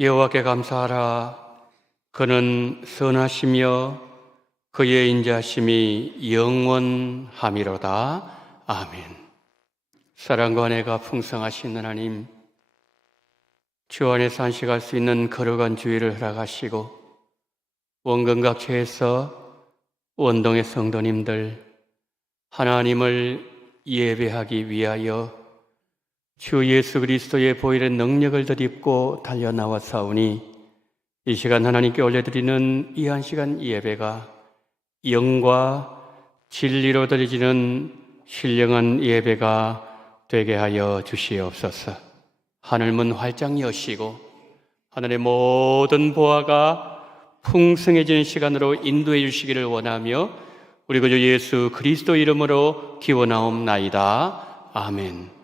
여호와께 감사하라. 그는 선하시며 그의 인자심이 영원함이로다. 아멘. 사랑과 은혜가 풍성하신 하나님, 주 안에서 안식할 수 있는 거룩한 주일을 허락하시고 원근각처에서 원동의 성도님들 하나님을 예배하기 위하여 주 예수 그리스도의 보혈의 능력을 덧입고 달려나왔사오니 이 시간 하나님께 올려드리는 이 한 시간 예배가 영과 진리로 드려지는 신령한 예배가 되게 하여 주시옵소서. 하늘문 활짝 여시고 하늘의 모든 보화가 풍성해지는 시간으로 인도해 주시기를 원하며 우리 구주 예수 그리스도 이름으로 기원하옵나이다. 아멘.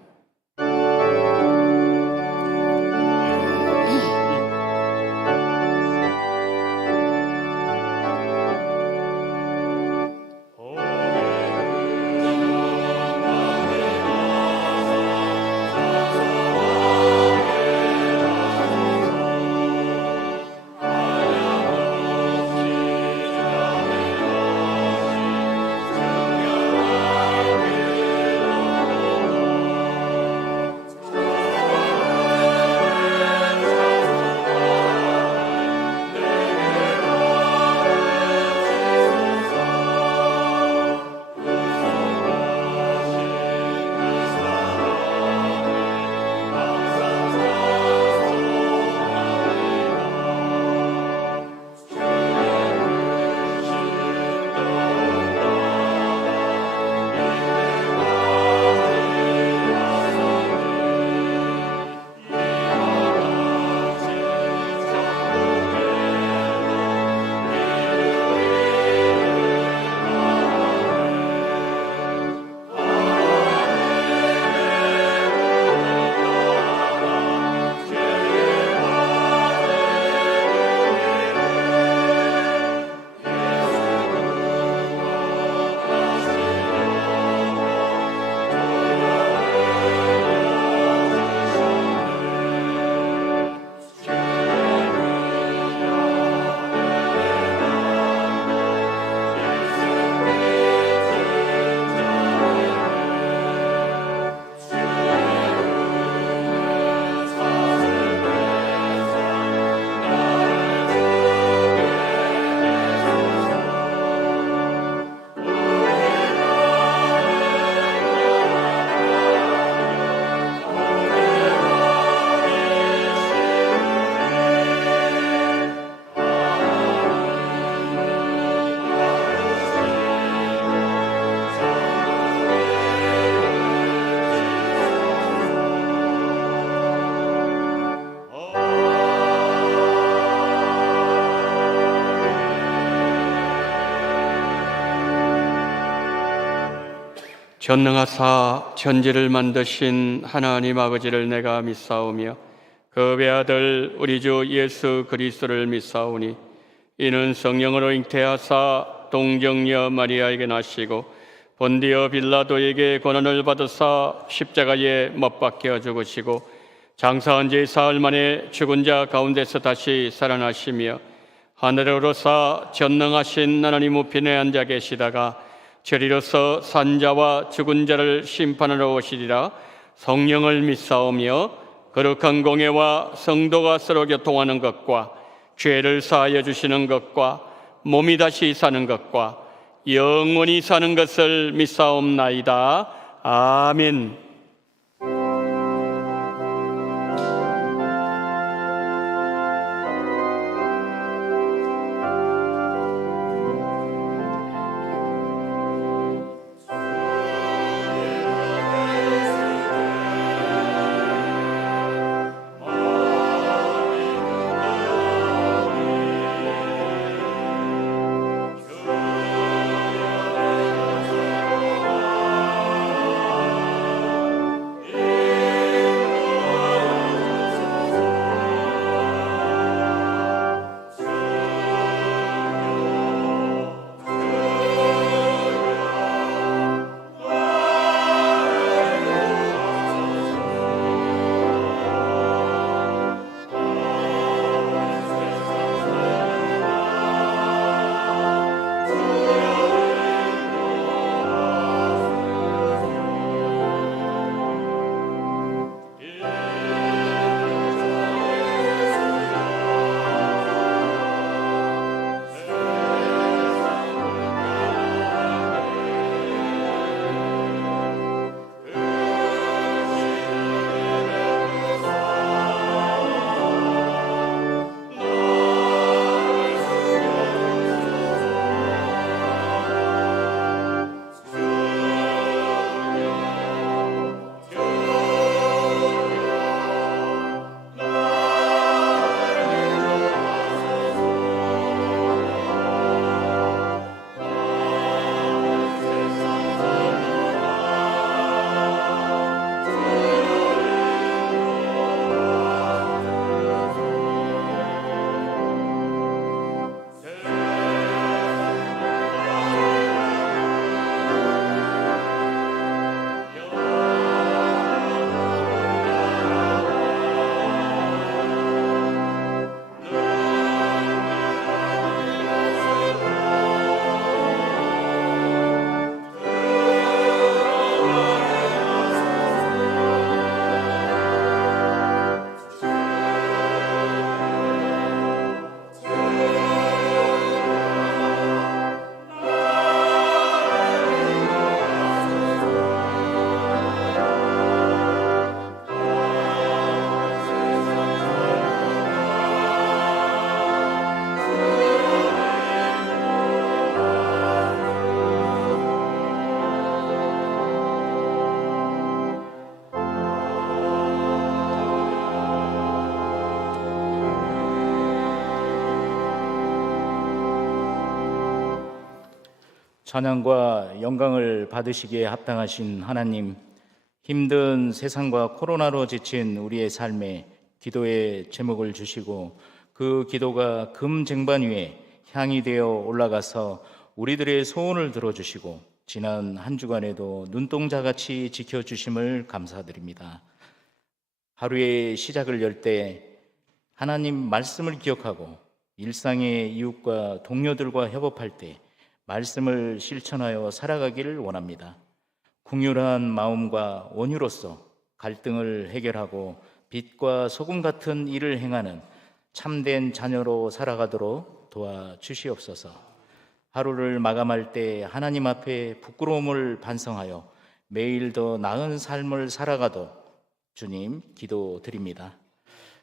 전능하사 천지를 만드신 하나님 아버지를 내가 믿사오며 그 외아들 우리 주 예수 그리스도를 믿사오니 이는 성령으로 잉태하사 동정녀 마리아에게 나시고 본디어 빌라도에게 고난을 받으사 십자가에 못 박혀 죽으시고 장사한 지 사흘 만에 죽은 자 가운데서 다시 살아나시며 하늘에 오르사 전능하신 하나님 우편에 앉아 계시다가 저리로서 산자와 죽은 자를 심판하러 오시리라. 성령을 믿사오며 거룩한 공예와 성도가 서로 교통하는 것과 죄를 사하여 주시는 것과 몸이 다시 사는 것과 영원히 사는 것을 믿사옵나이다. 아멘. 찬양과 영광을 받으시기에 합당하신 하나님, 힘든 세상과 코로나로 지친 우리의 삶에 기도의 제목을 주시고 그 기도가 금 쟁반 위에 향이 되어 올라가서 우리들의 소원을 들어주시고 지난 한 주간에도 눈동자같이 지켜주심을 감사드립니다. 하루의 시작을 열 때 하나님 말씀을 기억하고 일상의 이웃과 동료들과 협업할 때 말씀을 실천하여 살아가기를 원합니다. 긍휼한 마음과 온유로서 갈등을 해결하고 빛과 소금 같은 일을 행하는 참된 자녀로 살아가도록 도와주시옵소서. 하루를 마감할 때 하나님 앞에 부끄러움을 반성하여 매일 더 나은 삶을 살아가도록 주님 기도드립니다.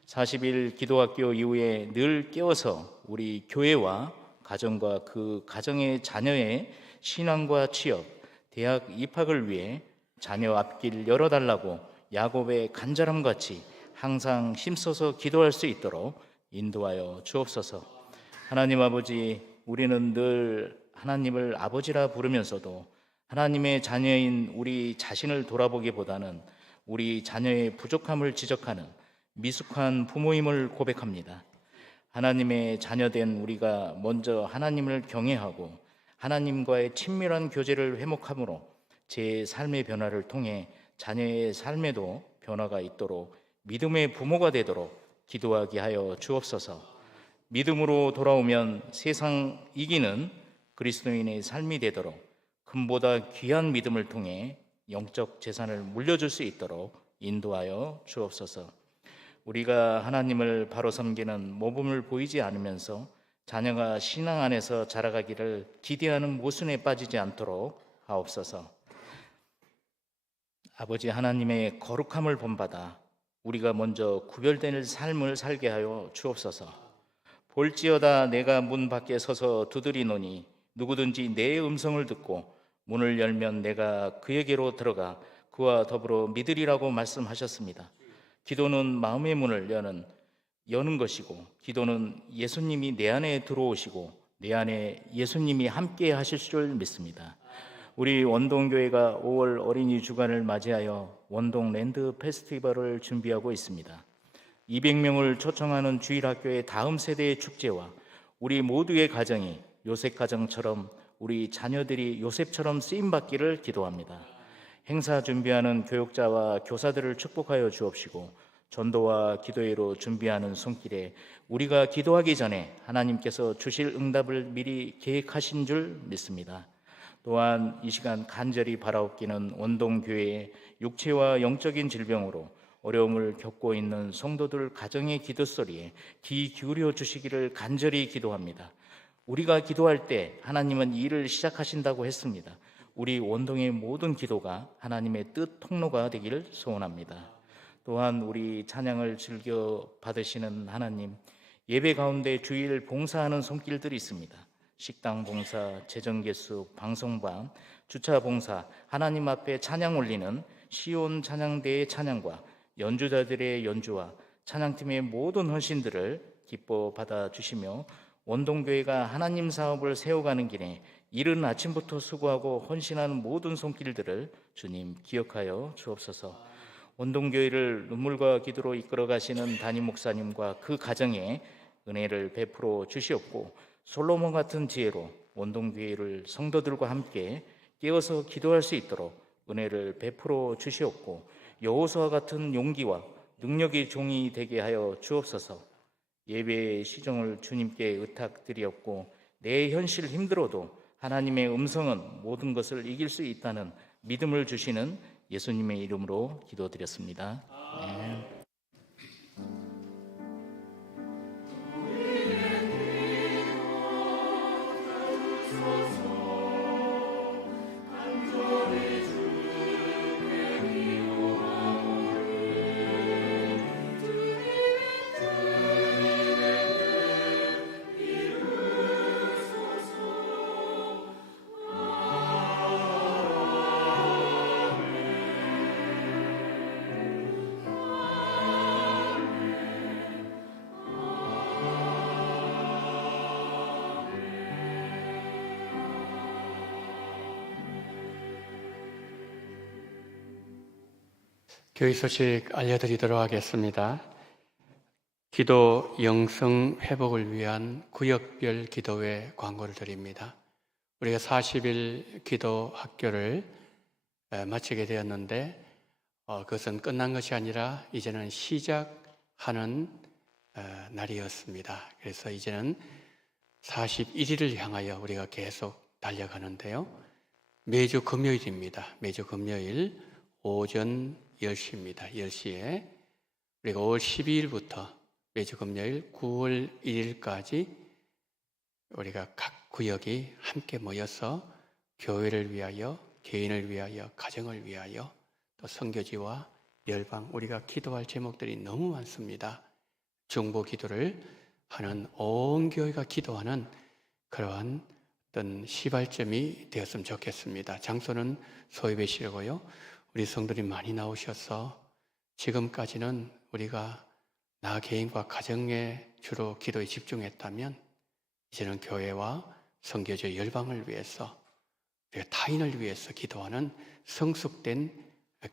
40일 기도학교 이후에 늘 깨워서 우리 교회와 가정과 그 가정의 자녀의 신앙과 취업, 대학 입학을 위해 자녀 앞길 열어달라고 야곱의 간절함같이 항상 힘써서 기도할 수 있도록 인도하여 주옵소서. 하나님 아버지, 우리는 늘 하나님을 아버지라 부르면서도 하나님의 자녀인 우리 자신을 돌아보기보다는 우리 자녀의 부족함을 지적하는 미숙한 부모임을 고백합니다. 하나님의 자녀된 우리가 먼저 하나님을 경외하고 하나님과의 친밀한 교제를 회복함으로 제 삶의 변화를 통해 자녀의 삶에도 변화가 있도록 믿음의 부모가 되도록 기도하게 하여 주옵소서. 믿음으로 돌아오면 세상 이기는 그리스도인의 삶이 되도록 금보다 귀한 믿음을 통해 영적 재산을 물려줄 수 있도록 인도하여 주옵소서. 우리가 하나님을 바로 섬기는 모범을 보이지 않으면서 자녀가 신앙 안에서 자라가기를 기대하는 모순에 빠지지 않도록 하옵소서. 아버지 하나님의 거룩함을 본받아 우리가 먼저 구별된 삶을 살게 하여 주옵소서. 볼지어다 내가 문 밖에 서서 두드리노니 누구든지 내 음성을 듣고 문을 열면 내가 그에게로 들어가 그와 더불어 믿으리라고 말씀하셨습니다. 기도는 마음의 문을 여는 것이고 기도는 예수님이 내 안에 들어오시고 내 안에 예수님이 함께 하실 줄 믿습니다. 우리 원동교회가 5월 어린이 주간을 맞이하여 원동 랜드 페스티벌을 준비하고 있습니다. 200명을 초청하는 주일학교의 다음 세대의 축제와 우리 모두의 가정이 요셉 가정처럼 우리 자녀들이 요셉처럼 쓰임받기를 기도합니다. 행사 준비하는 교육자와 교사들을 축복하여 주옵시고 전도와 기도회로 준비하는 손길에 우리가 기도하기 전에 하나님께서 주실 응답을 미리 계획하신 줄 믿습니다. 또한 이 시간 간절히 바라옵기는 원동교회의 육체와 영적인 질병으로 어려움을 겪고 있는 성도들 가정의 기도소리에 귀 기울여 주시기를 간절히 기도합니다. 우리가 기도할 때 하나님은 일을 시작하신다고 했습니다. 우리 원동의 모든 기도가 하나님의 뜻 통로가 되기를 소원합니다. 또한 우리 찬양을 즐겨 받으시는 하나님, 예배 가운데 주일 봉사하는 손길들이 있습니다. 식당 봉사, 재정개수, 방송반, 주차 봉사, 하나님 앞에 찬양 올리는 시온 찬양대의 찬양과 연주자들의 연주와 찬양팀의 모든 헌신들을 기뻐 받아주시며 원동교회가 하나님 사업을 세워가는 길에 이른 아침부터 수고하고 헌신하는 모든 손길들을 주님 기억하여 주옵소서. 원동교회를 눈물과 기도로 이끌어 가시는 담임 목사님과 그 가정에 은혜를 베풀어 주시옵고 솔로몬 같은 지혜로 원동교회를 성도들과 함께 깨어서 기도할 수 있도록 은혜를 베풀어 주시옵고 여호수아 같은 용기와 능력의 종이 되게 하여 주옵소서. 예배의 시종을 주님께 의탁드리옵고 내 현실 힘들어도 하나님의 음성은 모든 것을 이길 수 있다는 믿음을 주시는 예수님의 이름으로 기도드렸습니다. 아멘. 교회 소식 알려드리도록 하겠습니다. 기도 영성 회복을 위한 구역별 기도회 광고를 드립니다. 우리가 40일 기도 학교를 마치게 되었는데 그것은 끝난 것이 아니라 이제는 시작하는 날이었습니다. 그래서 이제는 41일을 향하여 우리가 계속 달려가는데요. 매주 금요일입니다. 매주 금요일 오전 10시입니다. 10시에 우리가 5월 12일부터 매주 금요일 9월 1일까지 우리가 각 구역이 함께 모여서 교회를 위하여, 개인을 위하여, 가정을 위하여, 또 선교지와 열방, 우리가 기도할 제목들이 너무 많습니다. 중보 기도를 하는 온 교회가 기도하는 그러한 어떤 시발점이 되었으면 좋겠습니다. 장소는 소유배실이고요. 우리 성도들이 많이 나오셔서 지금까지는 우리가 나 개인과 가정에 주로 기도에 집중했다면 이제는 교회와 선교지 열방을 위해서, 우리가 타인을 위해서 기도하는 성숙된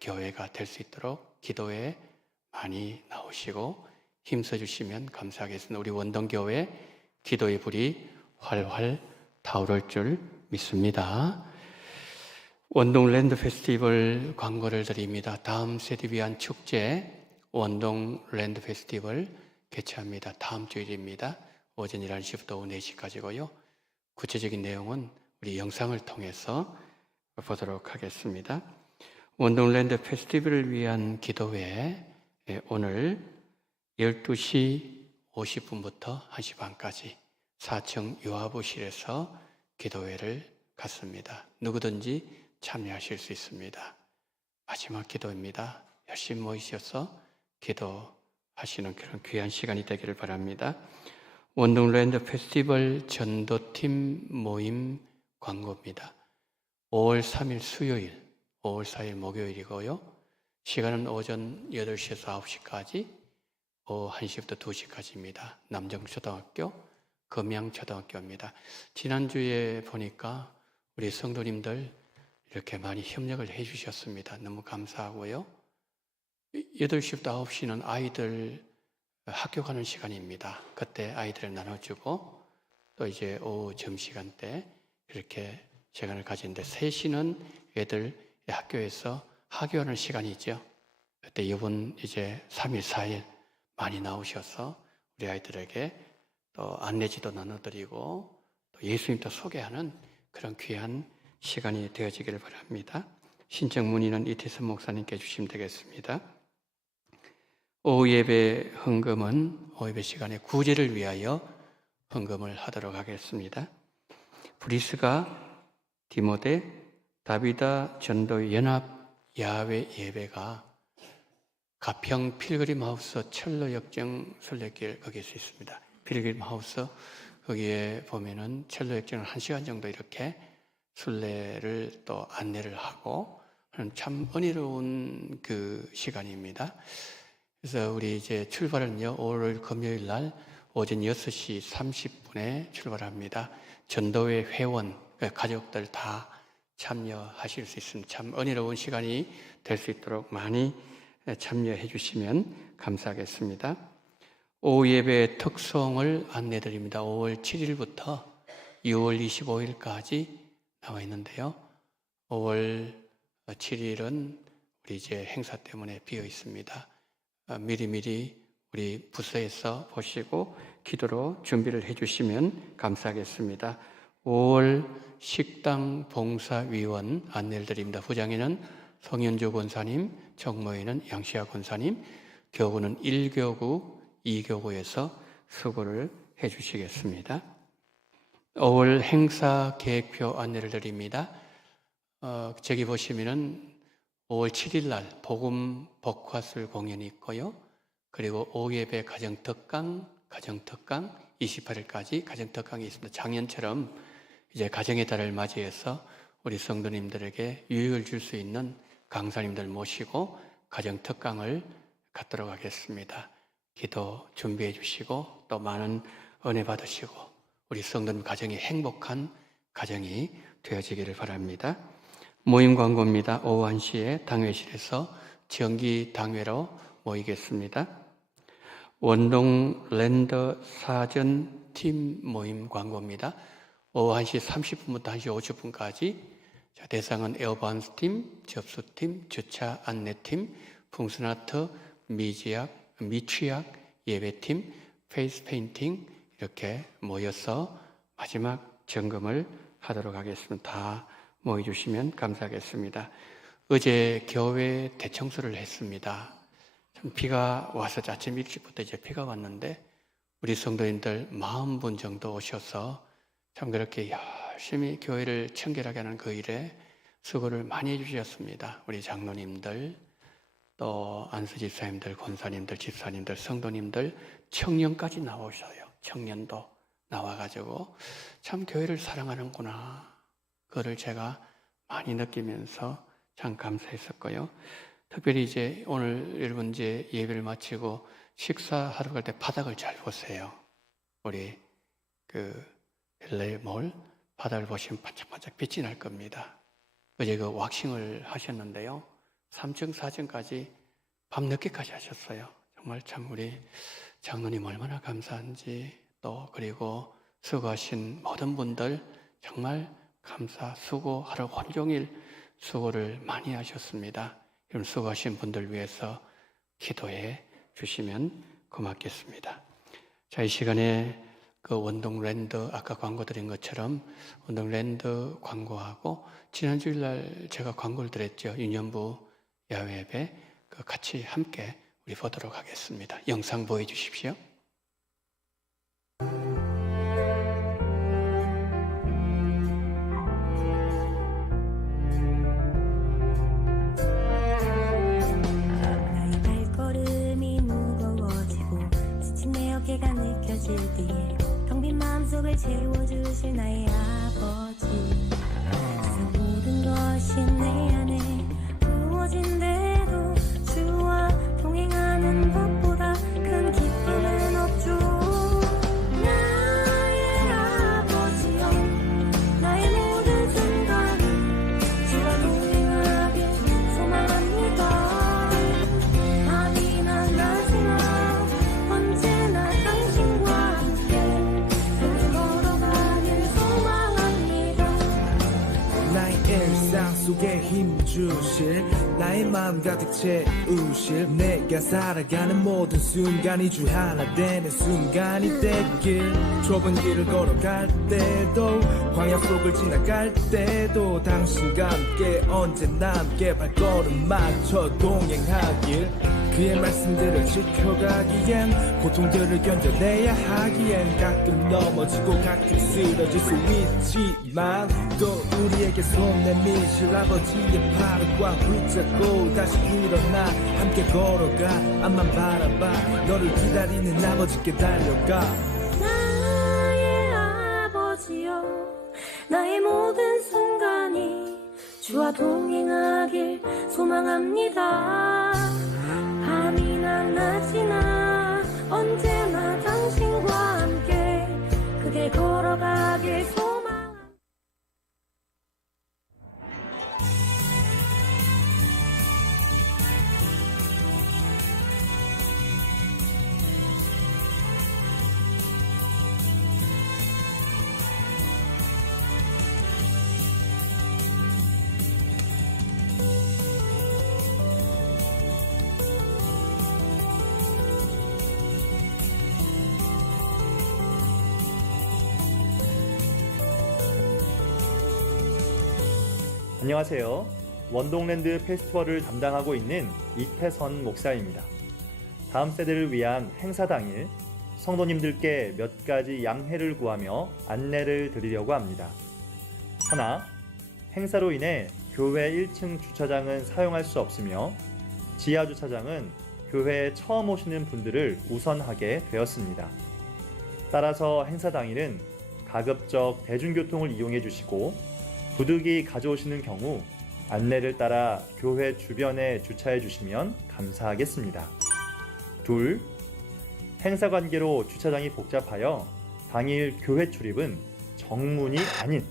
교회가 될 수 있도록 기도에 많이 나오시고 힘써주시면 감사하겠습니다. 우리 원동교회 기도의 불이 활활 타오를 줄 믿습니다. 원동 랜드 페스티벌 광고를 드립니다. 다음 세대 위한 축제 원동 랜드 페스티벌 개최합니다. 다음 주일입니다. 오전 11시부터 오후 4시까지고요. 구체적인 내용은 우리 영상을 통해서 보도록 하겠습니다. 원동 랜드 페스티벌을 위한 기도회 오늘 12시 50분부터 1시 반까지 4층 요하부실에서 기도회를 갖습니다. 누구든지 참여하실 수 있습니다. 마지막 기도입니다. 열심히 모이셔서 기도하시는 그런 귀한 시간이 되기를 바랍니다. 원동랜드 페스티벌 전도팀 모임 광고입니다. 5월 3일 수요일, 5월 4일 목요일이고요. 시간은 오전 8시에서 9시까지, 오후 1시부터 2시까지입니다. 남정초등학교, 금양초등학교입니다. 지난주에 보니까 우리 성도님들 이렇게 많이 협력을 해 주셨습니다. 너무 감사하고요. 8시부터 9시는 아이들 학교 가는 시간입니다. 그때 아이들을 나눠주고 또 이제 오후 점심시간 때 이렇게 시간을 가지는데 3시는 애들 학교에서 학교하는 시간이죠. 그때 이번 이제 3일, 4일 많이 나오셔서 우리 아이들에게 또 안내지도 나눠드리고 또 예수님도 소개하는 그런 귀한 시간이 되어지기를 바랍니다. 신청 문의는 이태선 목사님께 주시면 되겠습니다. 오후 예배 헌금은 오후 예배 시간에 구제를 위하여 헌금을 하도록 하겠습니다. 브리스가 디모데 다비다 전도 연합 야외 예배가 가평 필그림 하우스 철로 역정 순례길 거기서 있습니다. 필그림 하우스 거기에 보면은 철로 역정을 1시간 정도 이렇게 순례를 또 안내를 하고 참 은혜로운 그 시간입니다. 그래서 우리 이제 출발은요, 5월 금요일 날 오전 6시 30분에 출발합니다. 전도회 회원, 가족들 다 참여하실 수 있습니다. 참 은혜로운 시간이 될 수 있도록 많이 참여해 주시면 감사하겠습니다. 오후 예배 특송을 안내 드립니다. 5월 7일부터 6월 25일까지 나와 있는데요. 5월 7일은 우리 이제 행사 때문에 비어 있습니다. 미리미리 우리 부서에서 보시고 기도로 준비를 해 주시면 감사하겠습니다. 5월 식당 봉사위원 안내를 드립니다. 부장에는 송현주 권사님, 정모에는 양시아 권사님, 교구는 1교구, 2교구에서 수고를 해 주시겠습니다. 5월 행사 계획표 안내를 드립니다. 저기 보시면은 5월 7일 날 복음 복화술 공연이 있고요. 그리고 오후 예배 가정특강 28일까지 가정특강이 있습니다. 작년처럼 이제 가정의 달을 맞이해서 우리 성도님들에게 유익을 줄 수 있는 강사님들 모시고 가정특강을 갖도록 하겠습니다. 기도 준비해 주시고 또 많은 은혜 받으시고 우리 성도님 가정이 행복한 가정이 되어지기를 바랍니다. 모임 광고입니다. 오후 1시에 당회실에서 정기 당회로 모이겠습니다. 원동 랜더 사전 팀 모임 광고입니다. 오후 1시 30분부터 1시 50분까지 대상은 에어바운스 팀, 접수팀, 주차 안내팀, 풍선아트, 미취학, 예배팀, 페이스 페인팅 이렇게 모여서 마지막 점검을 하도록 하겠습니다. 다 모여주시면 감사하겠습니다. 어제 교회 대청소를 했습니다. 참 비가 와서 아침 일찍부터 이제 비가 왔는데 우리 성도님들 40분 정도 오셔서 참 그렇게 열심히 교회를 청결하게 하는 그 일에 수고를 많이 해주셨습니다. 우리 장로님들, 또 안수 집사님들, 권사님들, 집사님들, 성도님들, 청년까지 나오셔요. 청년도 나와가지고 참 교회를 사랑하는구나. 그거를 제가 많이 느끼면서 참 감사했었고요. 특별히 이제 오늘 여러분 이제 예배를 마치고 식사하러 갈 때 바닥을 잘 보세요. 우리 LA몰 바닥을 보시면 반짝반짝 빛이 날 겁니다. 어제 왁싱을 하셨는데요. 3층, 4층까지 밤늦게까지 하셨어요. 정말 참 우리 장로님 얼마나 감사한지 또 그리고 수고하신 모든 분들 정말 감사, 수고, 하루 온종일 수고를 많이 하셨습니다. 여러분 수고하신 분들 위해서 기도해 주시면 고맙겠습니다. 자, 이 시간에 원동랜드 아까 광고 드린 것처럼 원동랜드 광고하고 지난 주일날 제가 광고를 드렸죠. 유년부 야외 예배 같이 함께 우리 보도록 하겠습니다. 영상 보여주십시오. 나의 발걸음이 무거워지고 지친 내 어깨가 느껴질 때에 텅 빈 마음속을 채워주실 나의 아버지. 세상 모든 것이 내 안에 부어진대도 주와 동행하는 것보다 큰 기쁨은 없죠. 나의 아버지여, 나의 모든 순간이 주와 동행하길 소망합니다. 밤이나 낮이나 언제나 당신과 함께 걸어가길 소망합니다. 나의 일상 속에 힘 주실 나의 마음 가득 채우실 내가 살아가는 모든 순간이 주 하나 되는 순간이 되길 좁은 길을 걸어갈 때도 광야 속을 지나갈 때도 당신과 함께 언제나 함께 발걸음 맞춰 동행하길 그의 말씀들을 지켜가기엔 고통들을 견뎌내야 하기엔 가끔 넘어지고 가끔 쓰러질 수 있지만 또 우리에게 손 내미실 아버지의 팔을 꽉 붙잡고 다시 일어나 함께 걸어가 앞만 바라봐 너를 기다리는 아버지께 달려가. 나의 아버지여, 나의 모든 순간이 주와 동행하길 소망합니다. 밤이나 낮이나 언제나 당신과 함께 그 길 걸어가길 소망합니다. 안녕하세요. 원동랜드 페스티벌을 담당하고 있는 이태선 목사입니다. 다음 세대를 위한 행사 당일 성도님들께 몇 가지 양해를 구하며 안내를 드리려고 합니다. 하나, 행사로 인해 교회 1층 주차장은 사용할 수 없으며 지하 주차장은 교회에 처음 오시는 분들을 우선하게 되었습니다. 따라서 행사 당일은 가급적 대중교통을 이용해 주시고 부득이 가져오시는 경우 안내를 따라 교회 주변에 주차해 주시면 감사하겠습니다. 둘, 행사 관계로 주차장이 복잡하여 당일 교회 출입은 정문이 아닌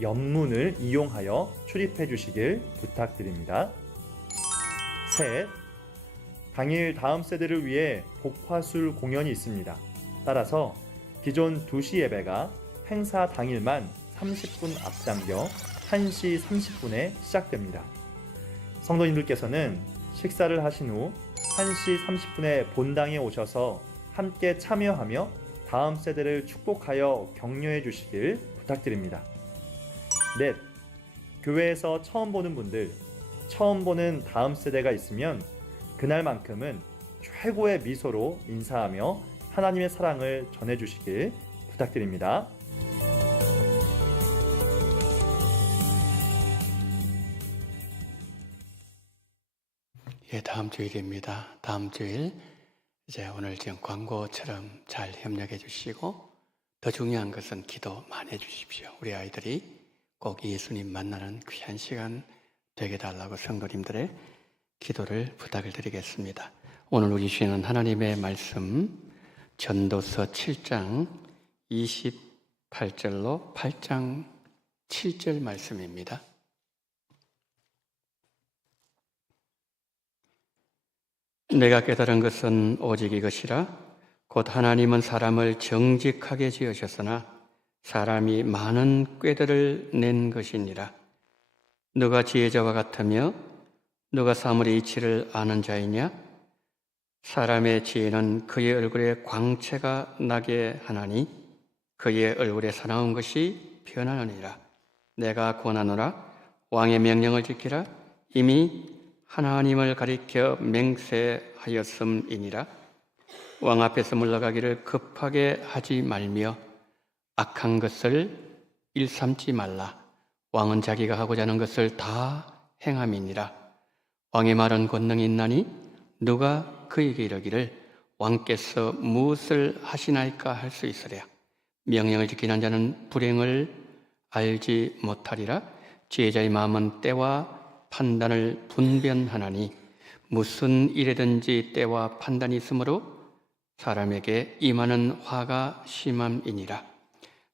옆문을 이용하여 출입해 주시길 부탁드립니다. 셋, 당일 다음 세대를 위해 복화술 공연이 있습니다. 따라서 기존 2시 예배가 행사 당일만 30분 앞당겨 1시 30분에 시작됩니다. 성도님들께서는 식사를 하신 후 1시 30분에 본당에 오셔서 함께 참여하며 다음 세대를 축복하여 격려해 주시길 부탁드립니다. 넷, 교회에서 처음 보는 분들, 처음 보는 다음 세대가 있으면 그날만큼은 최고의 미소로 인사하며 하나님의 사랑을 전해주시길 부탁드립니다. 예, 다음 주일입니다. 다음 주일 이제 오늘 지금 광고처럼 잘 협력해 주시고 더 중요한 것은 기도 많이 해 주십시오. 우리 아이들이 꼭 예수님 만나는 귀한 시간 되게 달라고 성도님들의 기도를 부탁을 드리겠습니다. 오늘 우리 주시는 하나님의 말씀 전도서 7장 28절로 8장 7절 말씀입니다. 내가 깨달은 것은 오직 이것이라 곧 하나님은 사람을 정직하게 지으셨으나 사람이 많은 꾀들을 낸 것이니라. 누가 지혜자와 같으며 누가 사물의 이치를 아는 자이냐? 사람의 지혜는 그의 얼굴에 광채가 나게 하나니 그의 얼굴에 사나운 것이 변하느니라. 내가 권하노라 왕의 명령을 지키라. 이미 하나님을 가리켜 맹세하였음이니라. 왕 앞에서 물러가기를 급하게 하지 말며 악한 것을 일삼지 말라. 왕은 자기가 하고자 하는 것을 다 행함이니라. 왕의 말은 권능이 있나니 누가 그에게 이르기를 왕께서 무엇을 하시나이까 할 수 있으랴. 명령을 지키는 자는 불행을 알지 못하리라. 지혜자의 마음은 때와 판단을 분별하나니 무슨 일에든지 때와 판단이 있으므로 사람에게 임하는 화가 심함이니라.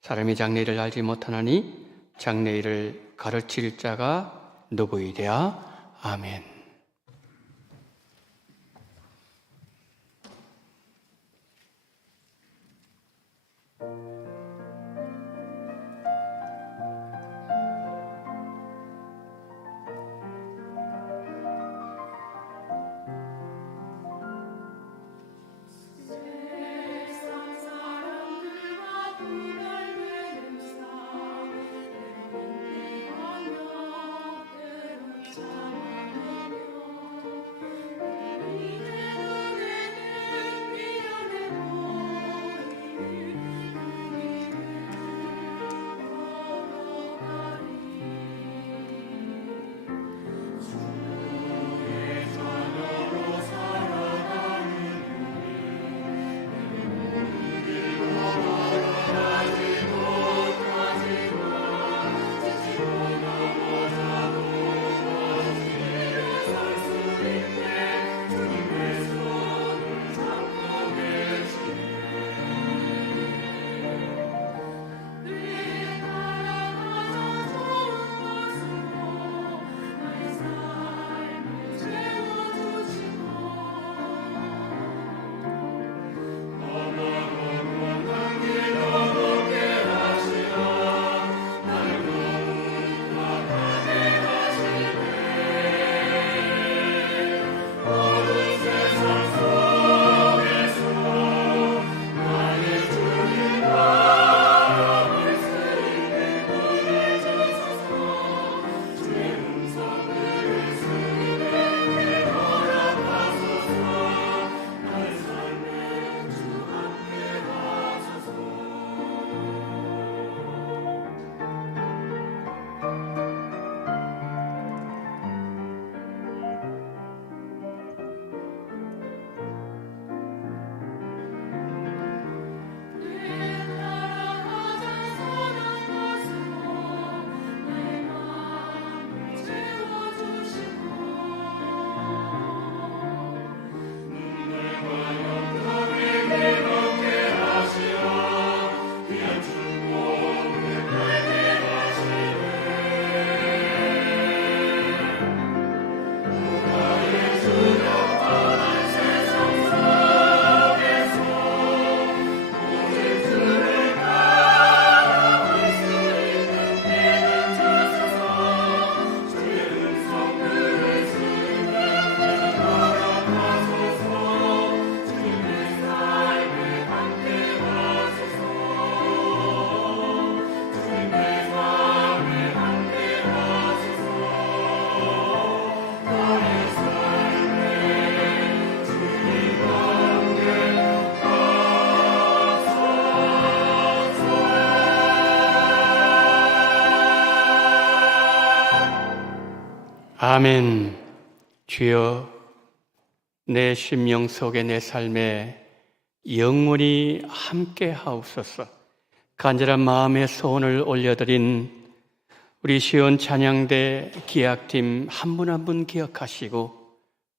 사람이 장래일을 알지 못하나니 장래일을 가르칠 자가 누구이랴. 아멘. 아멘. 주여, 내 심령 속에 내 삶에 영원히 함께 하옵소서. 간절한 마음의 소원을 올려드린 우리 시온 찬양대 기악팀 한 분 한 분 기억하시고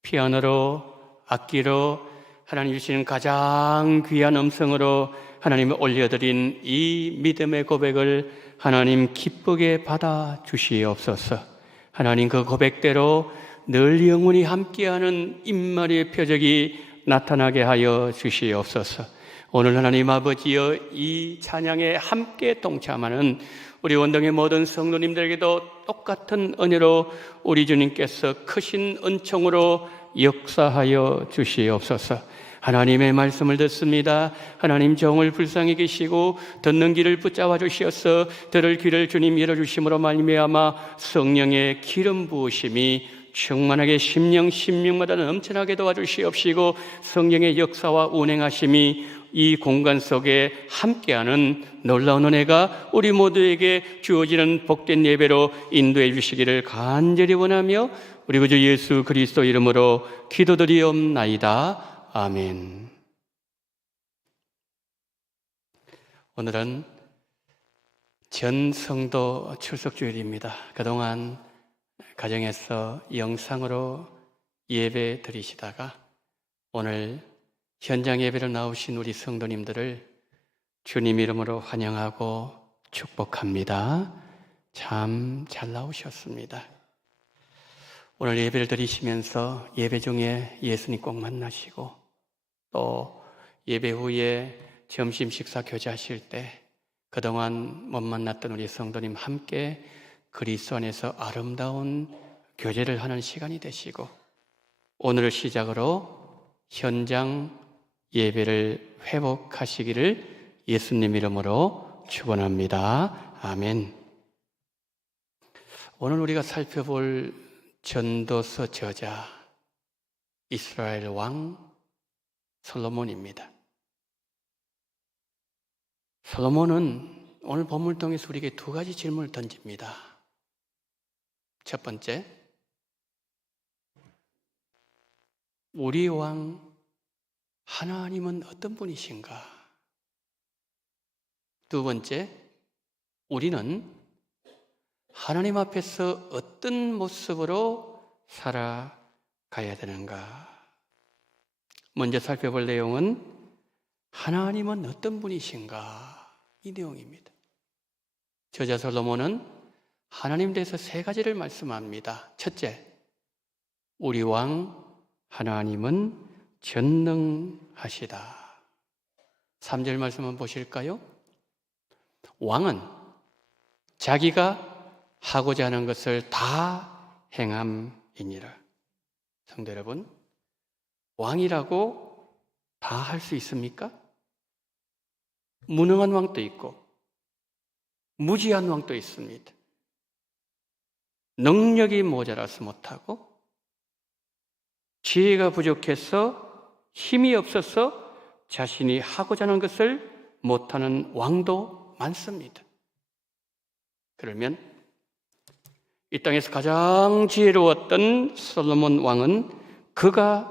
피아노로 악기로 하나님 주시는 가장 귀한 음성으로 하나님을 올려드린 이 믿음의 고백을 하나님 기쁘게 받아 주시옵소서. 하나님 그 고백대로 늘 영원히 함께하는 임마리의 표적이 나타나게 하여 주시옵소서. 오늘 하나님 아버지여, 이 찬양에 함께 동참하는 우리 원동의 모든 성도님들에게도 똑같은 은혜로 우리 주님께서 크신 은총으로 역사하여 주시옵소서. 하나님의 말씀을 듣습니다. 하나님 종을 불쌍히 계시고 듣는 귀를 붙잡아 주시어서 들을 귀를 주님 열어주심으로 말미암아 성령의 기름 부으심이 충만하게 심령마다 넘쳐나게 도와주시옵시고 성령의 역사와 운행하심이 이 공간 속에 함께하는 놀라운 은혜가 우리 모두에게 주어지는 복된 예배로 인도해 주시기를 간절히 원하며 우리 구주 예수 그리스도 이름으로 기도드리옵나이다. 아멘. 오늘은 전성도 출석주일입니다. 그동안 가정에서 영상으로 예배 드리시다가 오늘 현장 예배로 나오신 우리 성도님들을 주님 이름으로 환영하고 축복합니다. 참 잘 나오셨습니다. 오늘 예배를 드리시면서 예배 중에 예수님 꼭 만나시고 또 예배 후에 점심 식사 교제하실 때 그동안 못 만났던 우리 성도님 함께 그리스도 안에서 아름다운 교제를 하는 시간이 되시고 오늘을 시작으로 현장 예배를 회복하시기를 예수님 이름으로 축원합니다. 아멘. 오늘 우리가 살펴볼 전도서 저자 이스라엘 왕 솔로몬입니다. 솔로몬은 오늘 본문을 통해서 우리에게 두 가지 질문을 던집니다. 첫 번째, 우리 왕 하나님은 어떤 분이신가? 두 번째, 우리는 하나님 앞에서 어떤 모습으로 살아가야 되는가? 먼저 살펴볼 내용은 하나님은 어떤 분이신가? 이 내용입니다. 저자 솔로몬은 하나님에 대해서 세 가지를 말씀합니다. 첫째, 우리 왕 하나님은 전능하시다. 3절 말씀 한번 보실까요? 왕은 자기가 하고자 하는 것을 다 행함이니라. 성도 여러분, 왕이라고 다 할 수 있습니까? 무능한 왕도 있고 무지한 왕도 있습니다. 능력이 모자라서 못하고 지혜가 부족해서 힘이 없어서 자신이 하고자 하는 것을 못하는 왕도 많습니다. 그러면 이 땅에서 가장 지혜로웠던 솔로몬 왕은 그가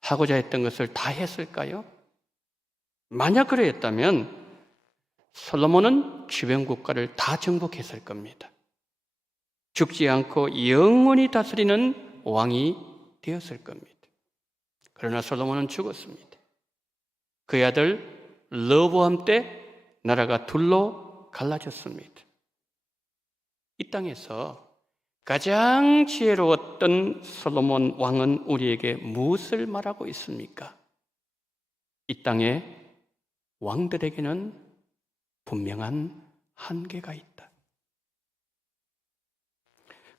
하고자 했던 것을 다 했을까요? 만약 그랬다면 솔로몬은 주변 국가를 다 정복했을 겁니다. 죽지 않고 영원히 다스리는 왕이 되었을 겁니다. 그러나 솔로몬은 죽었습니다. 그의 아들 르호보암 때 나라가 둘로 갈라졌습니다. 이 땅에서 가장 지혜로웠던 솔로몬 왕은 우리에게 무엇을 말하고 있습니까? 이 땅의 왕들에게는 분명한 한계가 있다.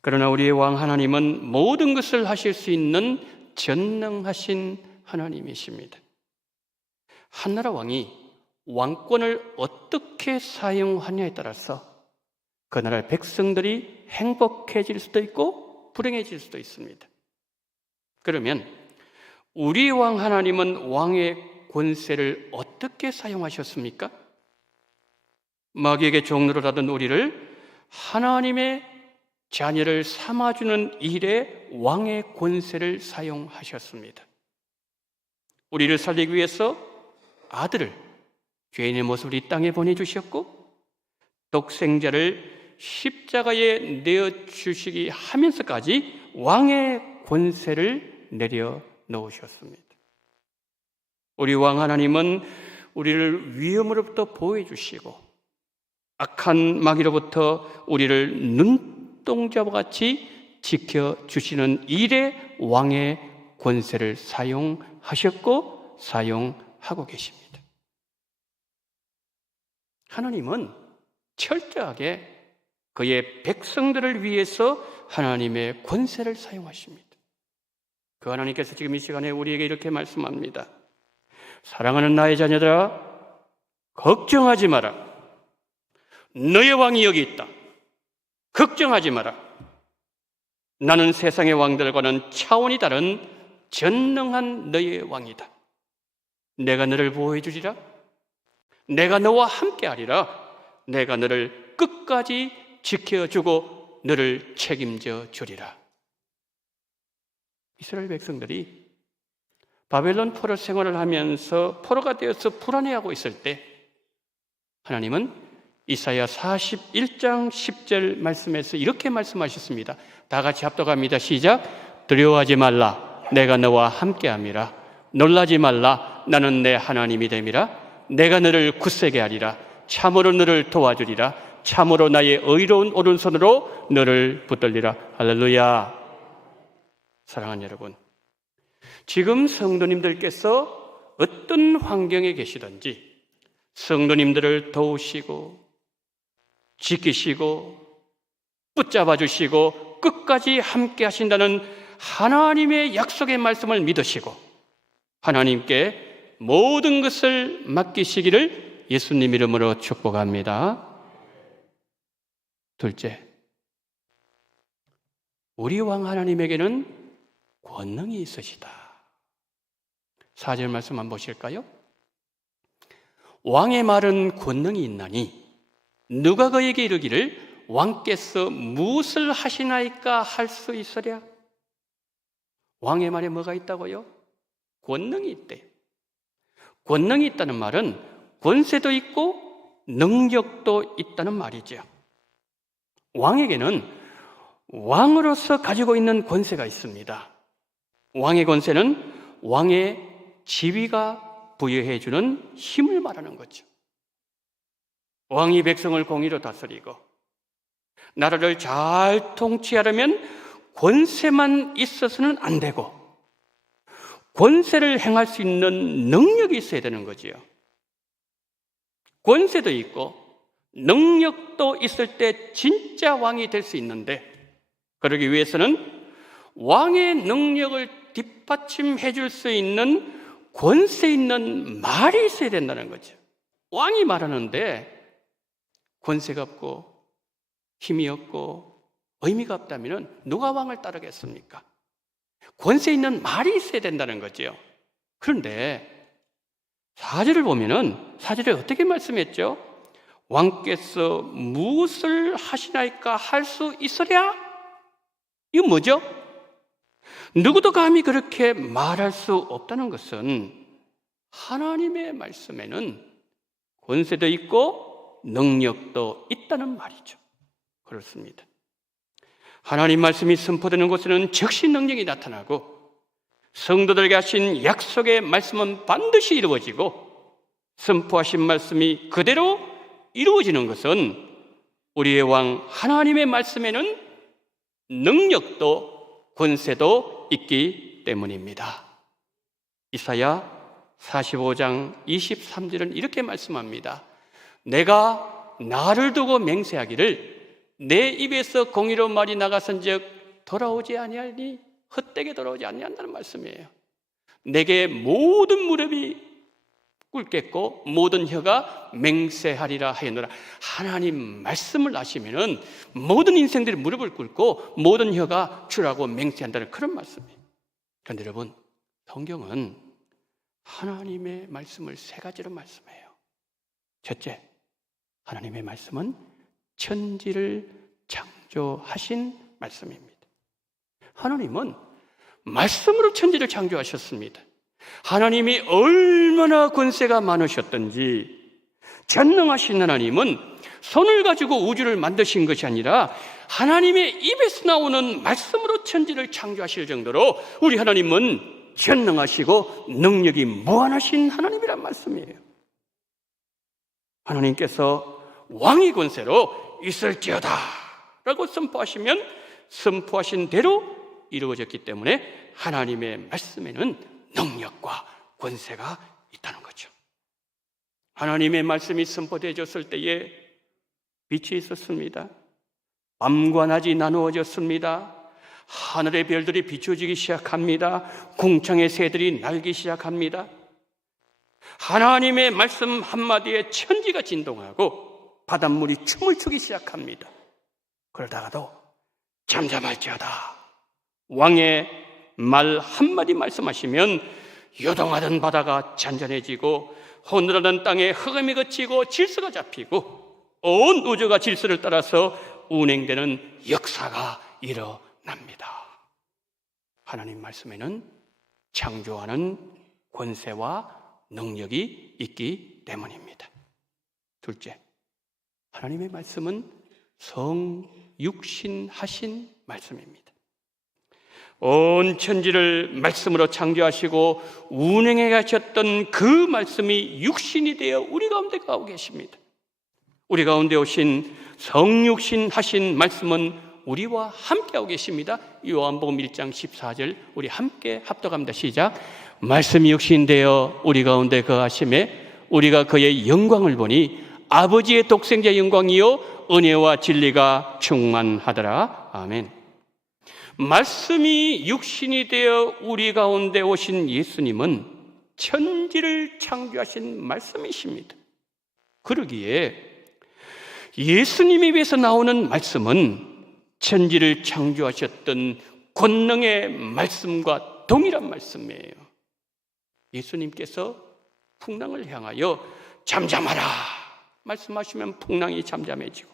그러나 우리의 왕 하나님은 모든 것을 하실 수 있는 전능하신 하나님이십니다. 한나라 왕이 왕권을 어떻게 사용하냐에 따라서 그 나라의 백성들이 행복해질 수도 있고 불행해질 수도 있습니다. 그러면 우리 왕 하나님은 왕의 권세를 어떻게 사용하셨습니까? 마귀에게 종노릇하던 우리를 하나님의 자녀를 삼아주는 일에 왕의 권세를 사용하셨습니다. 우리를 살리기 위해서 아들을 죄인의 모습으로 이 땅에 보내주셨고 독생자를 십자가에 내어주시기 하면서까지 왕의 권세를 내려놓으셨습니다. 우리 왕 하나님은 우리를 위험으로부터 보호해주시고 악한 마귀로부터 우리를 눈동자와 같이 지켜주시는 일에 왕의 권세를 사용하셨고 사용하고 계십니다. 하나님은 철저하게 그의 백성들을 위해서 하나님의 권세를 사용하십니다. 그 하나님께서 지금 이 시간에 우리에게 이렇게 말씀합니다. 사랑하는 나의 자녀들아, 걱정하지 마라. 너의 왕이 여기 있다. 걱정하지 마라. 나는 세상의 왕들과는 차원이 다른 전능한 너의 왕이다. 내가 너를 보호해 주리라. 내가 너와 함께하리라. 내가 너를 끝까지 지켜주고 너를 책임져 주리라. 이스라엘 백성들이 바벨론 포로 생활을 하면서 포로가 되어서 불안해하고 있을 때 하나님은 이사야 41장 10절 말씀에서 이렇게 말씀하셨습니다. 다 같이 합독합니다. 시작. 두려워하지 말라. 내가 너와 함께함이라. 놀라지 말라. 나는 내 하나님이 됨이라. 내가 너를 굳세게 하리라. 참으로 너를 도와주리라. 참으로 나의 의로운 오른손으로 너를 붙들리라. 할렐루야. 사랑하는 여러분, 지금 성도님들께서 어떤 환경에 계시든지 성도님들을 도우시고 지키시고 붙잡아 주시고 끝까지 함께 하신다는 하나님의 약속의 말씀을 믿으시고 하나님께 모든 것을 맡기시기를 예수님 이름으로 축복합니다. 둘째, 우리 왕 하나님에게는 권능이 있으시다. 4절 말씀 한번 보실까요? 왕의 말은 권능이 있나니 누가 그에게 이르기를 왕께서 무엇을 하시나이까 할 수 있으랴? 왕의 말에 뭐가 있다고요? 권능이 있대요. 권능이 있다는 말은 권세도 있고 능력도 있다는 말이죠. 왕에게는 왕으로서 가지고 있는 권세가 있습니다. 왕의 권세는 왕의 지위가 부여해 주는 힘을 말하는 거죠. 왕이 백성을 공의로 다스리고 나라를 잘 통치하려면 권세만 있어서는 안 되고 권세를 행할 수 있는 능력이 있어야 되는 거지요. 권세도 있고 능력도 있을 때 진짜 왕이 될 수 있는데 그러기 위해서는 왕의 능력을 뒷받침해 줄 수 있는 권세 있는 말이 있어야 된다는 거죠. 왕이 말하는데 권세가 없고 힘이 없고 의미가 없다면 누가 왕을 따르겠습니까? 권세 있는 말이 있어야 된다는 거죠. 그런데 4절을 보면은 4절에 어떻게 말씀했죠? 왕께서 무엇을 하시나이까 할 수 있으랴? 이거 뭐죠? 누구도 감히 그렇게 말할 수 없다는 것은 하나님의 말씀에는 권세도 있고 능력도 있다는 말이죠. 그렇습니다. 하나님 말씀이 선포되는 곳에는 즉시 능력이 나타나고 성도들에게 하신 약속의 말씀은 반드시 이루어지고 선포하신 말씀이 그대로 이루어지는 것은 우리의 왕 하나님의 말씀에는 능력도 권세도 있기 때문입니다. 이사야 45장 23절은 이렇게 말씀합니다. 내가 나를 두고 맹세하기를 내 입에서 공의로운 말이 나가선즉 돌아오지 아니하니 헛되게 돌아오지 아니한다는 말씀이에요. 내게 모든 무릎이 꿇겠고 모든 혀가 맹세하리라 하였노라. 하나님 말씀을 아시면은 모든 인생들이 무릎을 꿇고 모든 혀가 주라고 맹세한다는 그런 말씀이에요. 그런데 여러분, 성경은 하나님의 말씀을 세 가지로 말씀해요. 첫째, 하나님의 말씀은 천지를 창조하신 말씀입니다. 하나님은 말씀으로 천지를 창조하셨습니다. 하나님이 얼마나 권세가 많으셨던지, 전능하신 하나님은 손을 가지고 우주를 만드신 것이 아니라 하나님의 입에서 나오는 말씀으로 천지를 창조하실 정도로 우리 하나님은 전능하시고 능력이 무한하신 하나님이란 말씀이에요. 하나님께서 왕의 권세로 있을지어다 라고 선포하시면 선포하신 대로 이루어졌기 때문에 하나님의 말씀에는 능력과 권세가 있다는 거죠. 하나님의 말씀이 선포되어졌을 때에 빛이 있었습니다. 밤과 낮이 나누어졌습니다. 하늘의 별들이 비춰지기 시작합니다. 궁창의 새들이 날기 시작합니다. 하나님의 말씀 한마디에 천지가 진동하고 바닷물이 춤을 추기 시작합니다. 그러다가도 잠잠할지어다, 왕의 말 한마디 말씀하시면 요동하던 바다가 잔잔해지고 허늘하던 땅에 흑암이 걷히고 질서가 잡히고 온 우주가 질서를 따라서 운행되는 역사가 일어납니다. 하나님 말씀에는 창조하는 권세와 능력이 있기 때문입니다. 둘째, 하나님의 말씀은 성육신하신 말씀입니다. 온 천지를 말씀으로 창조하시고 운행해 가셨던 그 말씀이 육신이 되어 우리 가운데 가고 계십니다. 우리 가운데 오신 성육신 하신 말씀은 우리와 함께하고 계십니다. 요한복음 1장 14절 우리 함께 합독합니다. 시작. 말씀이 육신 되어 우리 가운데 거하심에 우리가 그의 영광을 보니 아버지의 독생자 영광이요 은혜와 진리가 충만하더라. 아멘. 말씀이 육신이 되어 우리 가운데 오신 예수님은 천지를 창조하신 말씀이십니다. 그러기에 예수님에 비해서 나오는 말씀은 천지를 창조하셨던 권능의 말씀과 동일한 말씀이에요. 예수님께서 풍랑을 향하여 잠잠하라 말씀하시면 풍랑이 잠잠해지고,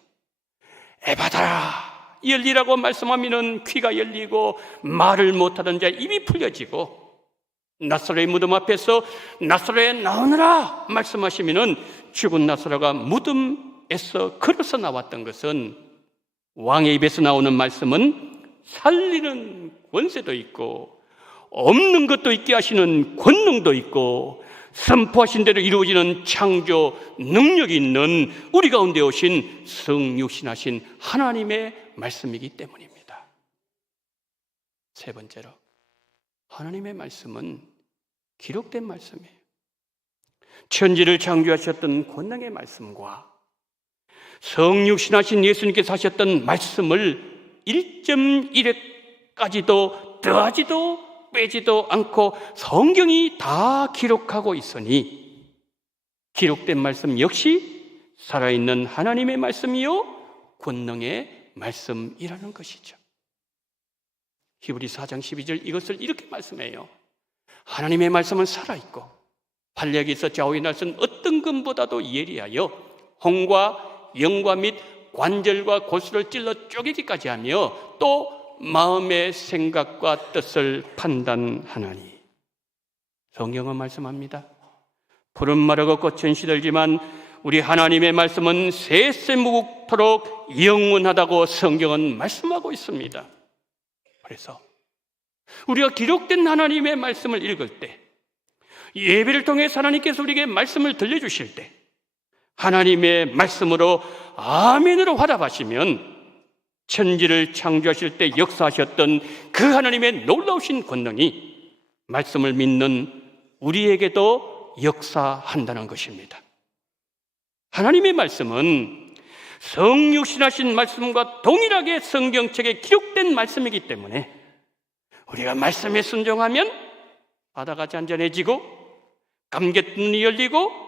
에바다라 열리라고 말씀하면 귀가 열리고 말을 못하던 자 입이 풀려지고, 나사로의 무덤 앞에서 나사로에 나오너라 말씀하시면 죽은 나사로가 무덤에서 걸어서 나왔던 것은, 왕의 입에서 나오는 말씀은 살리는 권세도 있고 없는 것도 있게 하시는 권능도 있고 선포하신 대로 이루어지는 창조 능력이 있는 우리 가운데 오신 성육신하신 하나님의 말씀이기 때문입니다. 세 번째로, 하나님의 말씀은 기록된 말씀이에요. 천지를 창조하셨던 권능의 말씀과 성육신하신 예수님께서 하셨던 말씀을 1.1회까지도 더하지도 빼지도 않고 성경이 다 기록하고 있으니 기록된 말씀 역시 살아있는 하나님의 말씀이요 권능의 말씀이라는 것이죠. 히브리서 4장 12절 이것을 이렇게 말씀해요. 하나님의 말씀은 살아있고 판례에서 좌우의 날선 어떤 금보다도 예리하여 홍과 영과 및 관절과 골수를 찔러 쪼개기까지 하며 또 마음의 생각과 뜻을 판단하나니. 성경은 말씀합니다. 푸른 마르고 꽃은 시들지만 우리 하나님의 말씀은 세세무국토록 영원하다고 성경은 말씀하고 있습니다. 그래서 우리가 기록된 하나님의 말씀을 읽을 때, 예배를 통해서 하나님께서 우리에게 말씀을 들려주실 때 하나님의 말씀으로 아멘으로 화답하시면 천지를 창조하실 때 역사하셨던 그 하나님의 놀라우신 권능이 말씀을 믿는 우리에게도 역사한다는 것입니다. 하나님의 말씀은 성육신하신 말씀과 동일하게 성경책에 기록된 말씀이기 때문에 우리가 말씀에 순종하면 바다가 잔잔해지고 감갯눈이 열리고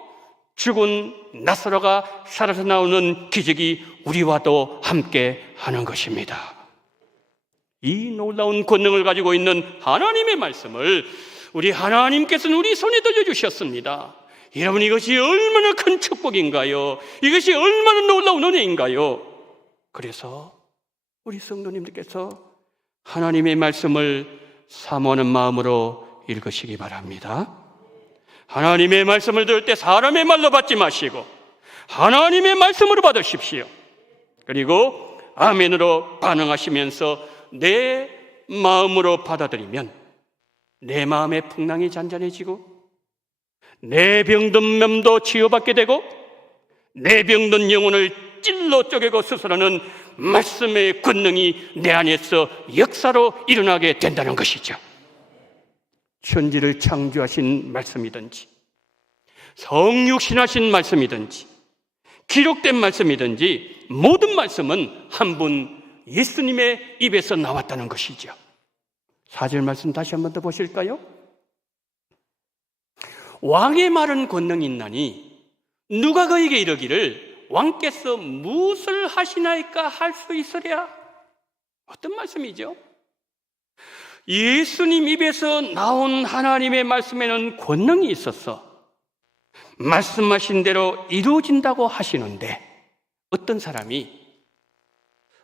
죽은 나사로가 살아서 나오는 기적이 우리와도 함께 하는 것입니다. 이 놀라운 권능을 가지고 있는 하나님의 말씀을 우리 하나님께서는 우리 손에 들려주셨습니다. 여러분, 이것이 얼마나 큰 축복인가요? 이것이 얼마나 놀라운 은혜인가요? 그래서 우리 성도님들께서 하나님의 말씀을 사모하는 마음으로 읽으시기 바랍니다. 하나님의 말씀을 들을 때 사람의 말로 받지 마시고 하나님의 말씀으로 받으십시오. 그리고 아멘으로 반응하시면서 내 마음으로 받아들이면 내 마음의 풍랑이 잔잔해지고 내 병든 몸도 치유받게 되고 내 병든 영혼을 찔러 쪼개고 수술하는 말씀의 권능이 내 안에서 역사로 일어나게 된다는 것이죠. 천지를 창조하신 말씀이든지 성육신하신 말씀이든지 기록된 말씀이든지 모든 말씀은 한 분 예수님의 입에서 나왔다는 것이죠. 4절 말씀 다시 한 번 더 보실까요? 왕의 말은 권능이 있나니 누가 그에게 이르기를 왕께서 무엇을 하시나이까 할 수 있으랴. 어떤 말씀이죠? 예수님 입에서 나온 하나님의 말씀에는 권능이 있어서 말씀하신 대로 이루어진다고 하시는데 어떤 사람이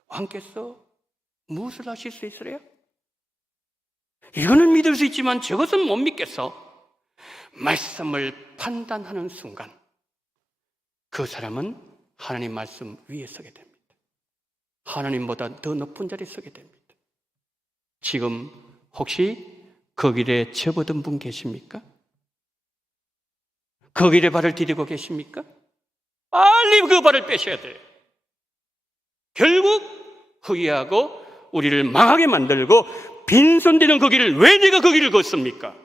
왕께서 무엇을 하실 수 있으래요? 이거는 믿을 수 있지만 저것은 못 믿겠어. 말씀을 판단하는 순간 그 사람은 하나님 말씀 위에 서게 됩니다. 하나님보다 더 높은 자리에 서게 됩니다. 지금 혹시 그 길에 접어든 분 계십니까? 그 길에 발을 디디고 계십니까? 빨리 그 발을 빼셔야 돼요. 결국 후회하고 우리를 망하게 만들고 빈손되는 그 길을 왜 내가 그 길을 걷습니까?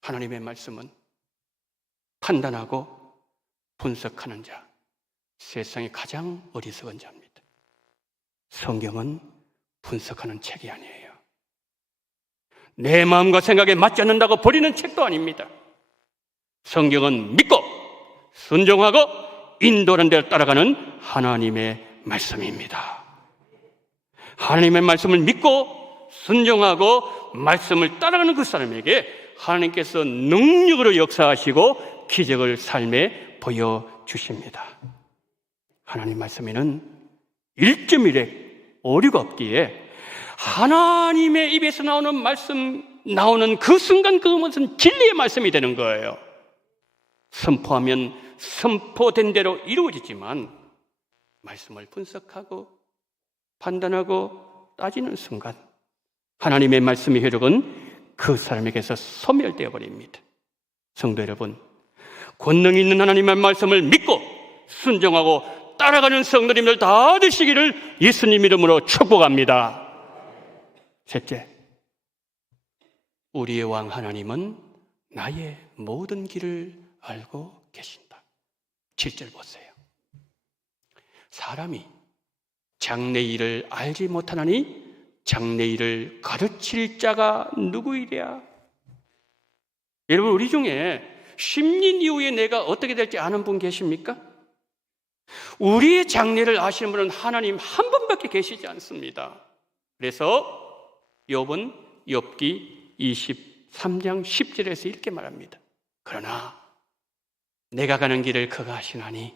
하나님의 말씀은 판단하고 분석하는 자, 세상에 가장 어리석은 자입니다. 성경은 분석하는 책이 아니에요. 내 마음과 생각에 맞지 않는다고 버리는 책도 아닙니다. 성경은 믿고 순종하고 인도하는 대로 따라가는 하나님의 말씀입니다. 하나님의 말씀을 믿고 순종하고 말씀을 따라가는 그 사람에게 하나님께서 능력으로 역사하시고 기적을 삶에 보여주십니다. 하나님 말씀에는 1.1에 오류가 없기에 하나님의 입에서 나오는 말씀 나오는 그 순간 그것은 진리의 말씀이 되는 거예요. 선포하면 선포된 대로 이루어지지만 말씀을 분석하고 판단하고 따지는 순간 하나님의 말씀의 효력은 그 사람에게서 소멸되어 버립니다. 성도 여러분, 권능 있는 하나님의 말씀을 믿고 순종하고 따라가는 성도님들 다 되시기를 예수님 이름으로 축복합니다. 셋째, 우리의 왕 하나님은 나의 모든 길을 알고 계신다. 7절 보세요. 사람이 장래 일을 알지 못하나니 장래 일을 가르칠 자가 누구이랴. 여러분, 우리 중에 10년 이후에 내가 어떻게 될지 아는 분 계십니까? 우리의 장래를 아시는 분은 하나님 한 분밖에 계시지 않습니다. 그래서 욥은 욥기 23장 10절에서 이렇게 말합니다. 그러나 내가 가는 길을 그가 아시나니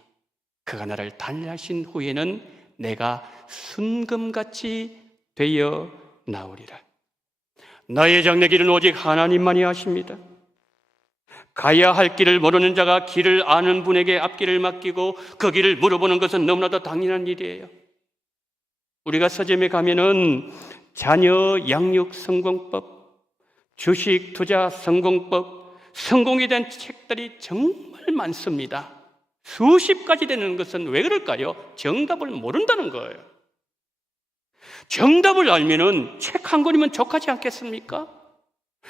그가 나를 단련하신 후에는 내가 순금같이 되어 나오리라. 나의 장래 길은 오직 하나님만이 아십니다. 가야 할 길을 모르는 자가 길을 아는 분에게 앞길을 맡기고 그 길을 물어보는 것은 너무나도 당연한 일이에요. 우리가 서점에 가면은 자녀 양육 성공법, 주식 투자 성공법, 성공에 대한 책들이 정말 많습니다. 수십 가지 되는 것은 왜 그럴까요? 정답을 모른다는 거예요. 정답을 알면은 책 한 권이면 족하지 않겠습니까?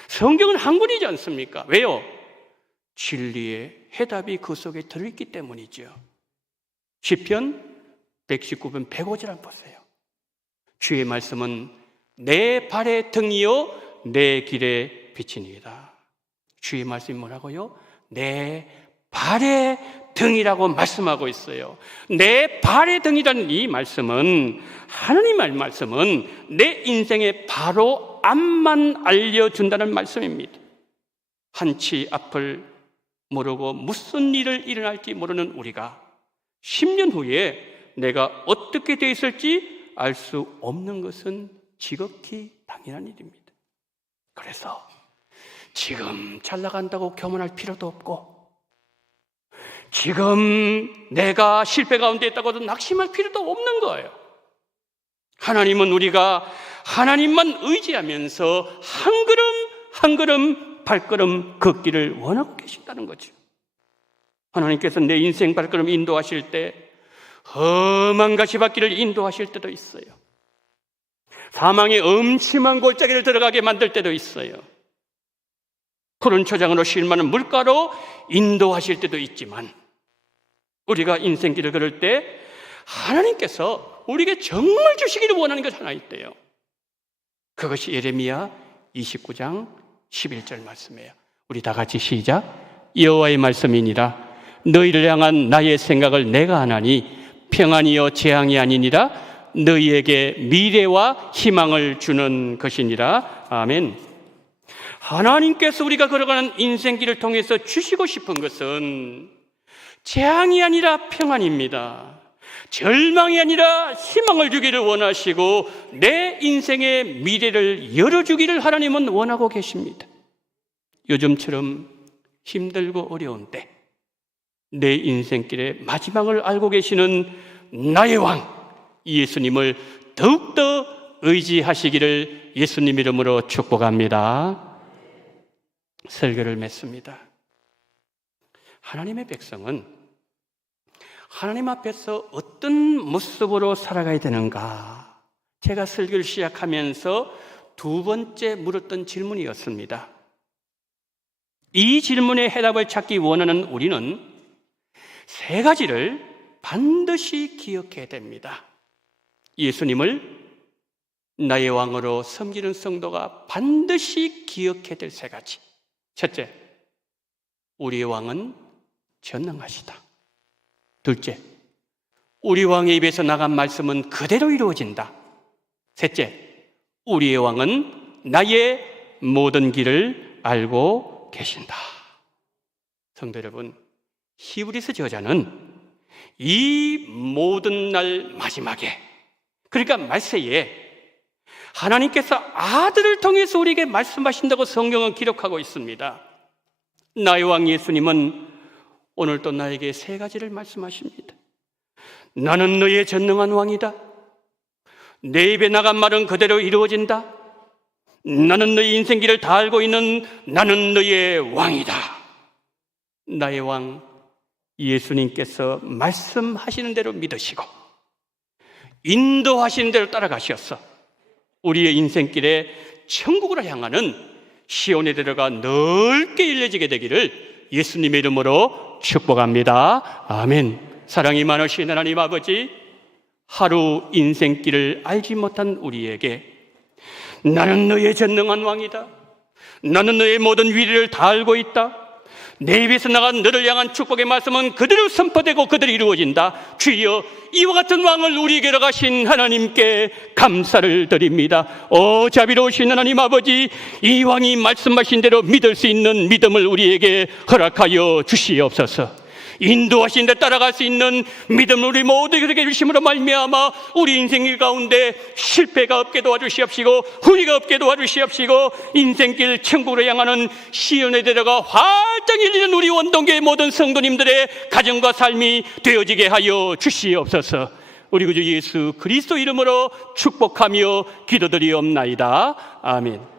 성경은 한 권이지 않습니까? 왜요? 진리의 해답이 그 속에 들어있기 때문이죠. 시편 119편 105절 한번 보세요. 주의 말씀은 내 발의 등이요 내 길의 빛이니이다. 주의 말씀이 뭐라고요? 내 발의 등이라고 말씀하고 있어요. 내 발의 등이라는 이 말씀은, 하나님의 말씀은 내 인생의 바로 앞만 알려준다는 말씀입니다. 한치 앞을 모르고 무슨 일을 일어날지 모르는 우리가 10년 후에 내가 어떻게 되어 있을지 알 수 없는 것은 지극히 당연한 일입니다. 그래서 지금 잘 나간다고 교만할 필요도 없고, 지금 내가 실패 가운데 있다고도 낙심할 필요도 없는 거예요. 하나님은 우리가 하나님만 의지하면서 한 걸음 한 걸음 발걸음 걷기를 원하고 계신다는 거죠. 하나님께서 내 인생 발걸음 인도하실 때 험한 가시밭길을 인도하실 때도 있어요. 사망의 음침한 골짜기를 들어가게 만들 때도 있어요. 푸른 초장으로 실만한 물가로 인도하실 때도 있지만, 우리가 인생길을 걸을 때 하나님께서 우리에게 정말 주시기를 원하는 것 하나 있대요. 그것이 예레미야 29장 11절 말씀이에요. 우리 다 같이 시작. 여호와의 말씀이니라. 너희를 향한 나의 생각을 내가 하나니 평안이요 재앙이 아니니라. 너희에게 미래와 희망을 주는 것이니라. 아멘. 하나님께서 우리가 걸어가는 인생길을 통해서 주시고 싶은 것은 재앙이 아니라 평안입니다. 절망이 아니라 희망을 주기를 원하시고 내 인생의 미래를 열어주기를 하나님은 원하고 계십니다. 요즘처럼 힘들고 어려운 때 내 인생길의 마지막을 알고 계시는 나의 왕 예수님을 더욱더 의지하시기를 예수님 이름으로 축복합니다. 설교를 맺습니다. 하나님의 백성은 하나님 앞에서 어떤 모습으로 살아가야 되는가? 제가 설교를 시작하면서 두 번째 물었던 질문이었습니다. 이 질문의 해답을 찾기 원하는 우리는 세 가지를 반드시 기억해야 됩니다. 예수님을 나의 왕으로 섬기는 성도가 반드시 기억해야 될 세 가지. 첫째, 우리의 왕은 전능하시다. 둘째, 우리 왕의 입에서 나간 말씀은 그대로 이루어진다. 셋째, 우리의 왕은 나의 모든 길을 알고 계신다. 성도 여러분, 히브리서 저자는 이 모든 날 마지막에, 그러니까 말세에 하나님께서 아들을 통해서 우리에게 말씀하신다고 성경은 기록하고 있습니다. 나의 왕 예수님은 오늘 또 나에게 세 가지를 말씀하십니다. 나는 너의 전능한 왕이다. 내 입에 나간 말은 그대로 이루어진다. 나는 너의 인생길을 다 알고 있는 나는 너의 왕이다. 나의 왕 예수님께서 말씀하시는 대로 믿으시고 인도하시는 대로 따라가셔서 우리의 인생길에 천국으로 향하는 시온에 들어가 넓게 열려지게 되기를 예수님의 이름으로 축복합니다. 아멘. 사랑이 많으신 하나님 아버지, 하루 인생길을 알지 못한 우리에게 나는 너의 전능한 왕이다. 나는 너의 모든 위력을 다 알고 있다. 내 입에서 나간 너를 향한 축복의 말씀은 그대로 선포되고 그대로 이루어진다. 주여, 이와 같은 왕을 우리에게 가신 하나님께 감사를 드립니다. 자비로우신 하나님 아버지, 이 왕이 말씀하신 대로 믿을 수 있는 믿음을 우리에게 허락하여 주시옵소서. 인도하신 데 따라갈 수 있는 믿음을 우리 모두에게 주심으로 말미암아 우리 인생길 가운데 실패가 없게 도와주시옵시고 후회가 없게 도와주시옵시고 인생길 천국으로 향하는 시온에 들어가 활짝 열리는 우리 원동교의 모든 성도님들의 가정과 삶이 되어지게 하여 주시옵소서. 우리 구주 예수 그리스도 이름으로 축복하며 기도드리옵나이다. 아멘.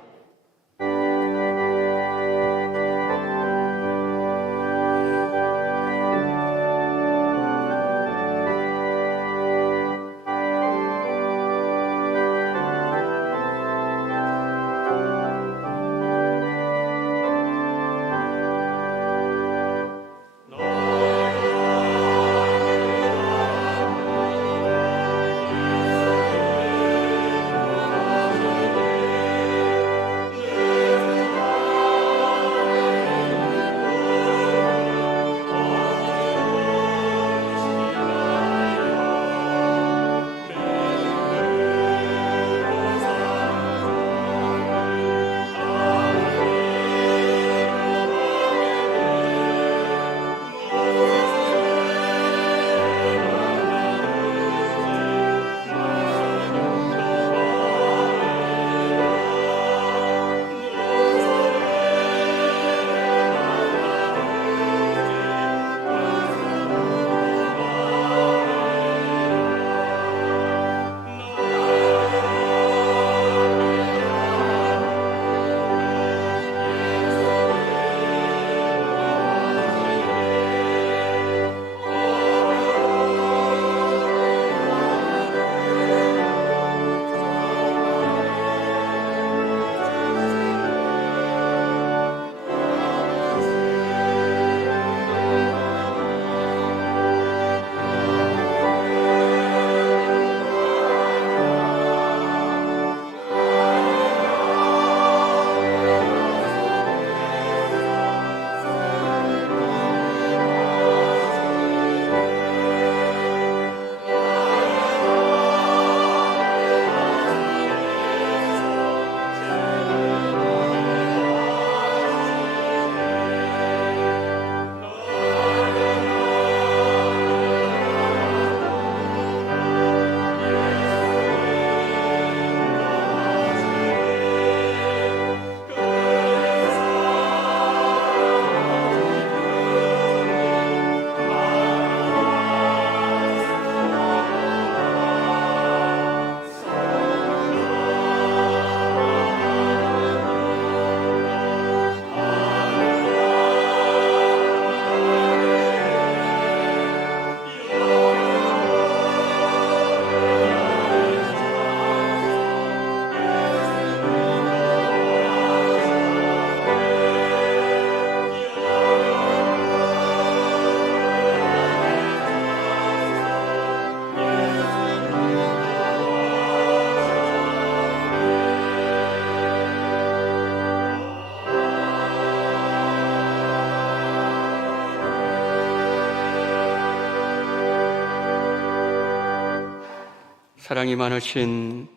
사랑이 많으신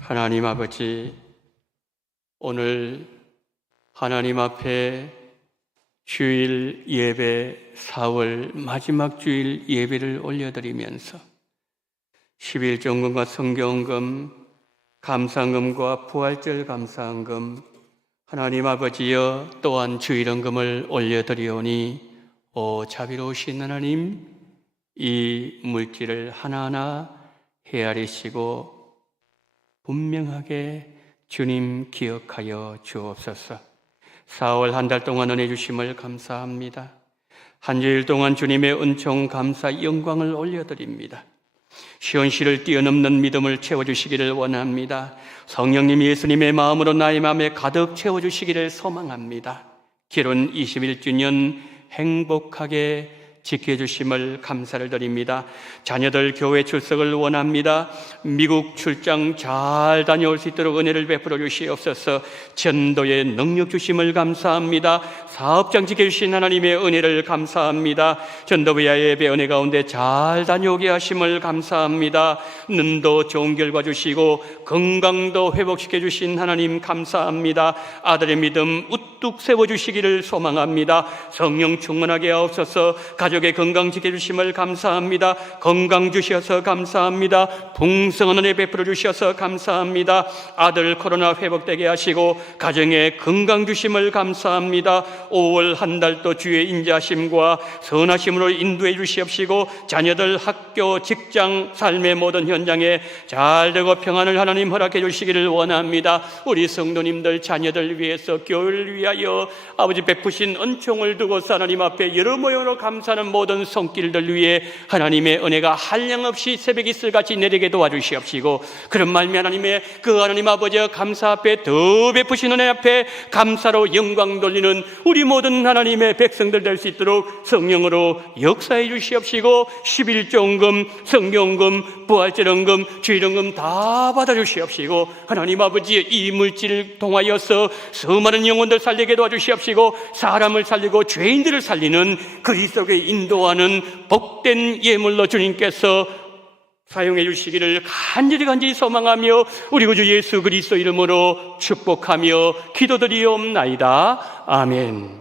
하나님 아버지, 오늘 하나님 앞에 주일 예배, 4월 마지막 주일 예배를 올려드리면서 11종금과 성경금, 감사금과 부활절 감사한금, 하나님 아버지여 또한 주일헌금을 올려드리오니 오 자비로우신 하나님, 이 물질을 하나하나 헤아리시고 분명하게 주님 기억하여 주옵소서. 4월 한 달 동안 은혜 주심을 감사합니다. 한 주일 동안 주님의 은총, 감사, 영광을 올려드립니다. 시온시를 뛰어넘는 믿음을 채워주시기를 원합니다. 성령님 예수님의 마음으로 나의 마음에 가득 채워주시기를 소망합니다. 결혼 21주년 행복하게 지켜주심을 감사를 드립니다. 자녀들 교회 출석을 원합니다. 미국 출장 잘 다녀올 수 있도록 은혜를 베풀어 주시옵소서. 전도의 능력 주심을 감사합니다. 사업장 지켜주신 하나님의 은혜를 감사합니다. 전도부야 예배 은혜 가운데 잘 다녀오게 하심을 감사합니다. 눈도 좋은 결과 주시고 건강도 회복시켜 주신 하나님 감사합니다. 아들의 믿음 우뚝 세워주시기를 소망합니다. 성령 충만하게 하옵소서. 가족의 건강 지켜주심을 감사합니다. 건강 주셔서 감사합니다. 풍성한 은혜 베풀어 주셔서 감사합니다. 아들 코로나 회복되게 하시고 가정에 건강 주심을 감사합니다. 5월 한 달도 주의 인자심과 선하심으로 인도해 주시옵시고 자녀들 학교, 직장, 삶의 모든 현장에 잘되고 평안을 하나님 허락해 주시기를 원합니다. 우리 성도님들 자녀들 위해서 교회를 위하여 아버지 베푸신 은총을 두고서 하나님 앞에 여러 모형으로 감사하는 모든 손길들 위해 하나님의 은혜가 한량없이 새벽 이슬같이 내리게 도와주시옵시고 그런 말미 하나님의 그 하나님 아버지 감사 앞에 더 베푸신 은혜 앞에 감사로 영광 돌리는 우리 모든 하나님의 백성들 될 수 있도록 성령으로 역사해 주시옵시고 11종금, 성경금, 부활절헌금, 주일헌금 다 받아주시옵시고 하나님 아버지 이 물질을 통하여서 수많은 영혼들 살리게 도와주시옵시고 사람을 살리고 죄인들을 살리는 그리스도의 인도하는 복된 예물로 주님께서 사용해 주시기를 간절히 소망하며 우리 구주 예수 그리스도 이름으로 축복하며 기도드리옵나이다. 아멘.